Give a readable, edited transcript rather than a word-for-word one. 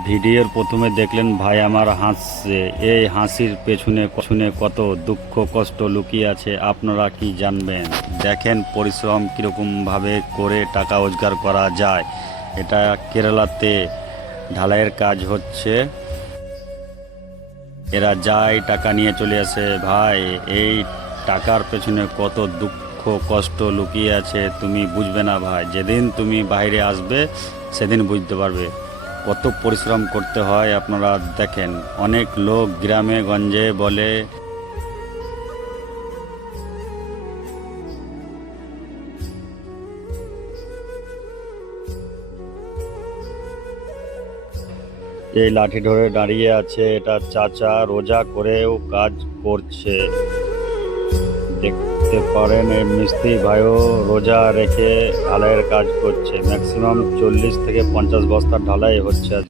ভিডিওর প্রথমে দেখলেন ভাই আমার হাসছে, এই হাসির পেছনে পেছনে কত দুঃখ কষ্ট লুকিয়ে আছে আপনারা কি জানবেন? দেখেন পরিশ্রম কীরকমভাবে করে টাকা রোজগার করা যায়। এটা কেরালাতে ঢালাইয়ের কাজ হচ্ছে, এরা যায় টাকা নিয়ে চলে আসে। ভাই এই টাকার পেছনে কত দুঃখ কষ্ট লুকিয়ে আছে তুমি বুঝবে না ভাই, যেদিন তুমি বাইরে আসবে সেদিন বুঝতে পারবে কত পরিশ্রম করতে হয়। আপনারা দেখেন অনেক লোক গ্রামে গঞ্জে বলে এই লাঠি ধরে দাঁড়িয়ে আছে, এটা চাচা রোজা করেও কাজ করছে। দেখতে পারেন এই মিস্ত্রি ভাইও রোজা রেখে ঢালাইয়ের কাজ করছে। ম্যাক্সিমাম 40 থেকে 50 বস্তা ঢালাই হচ্ছে।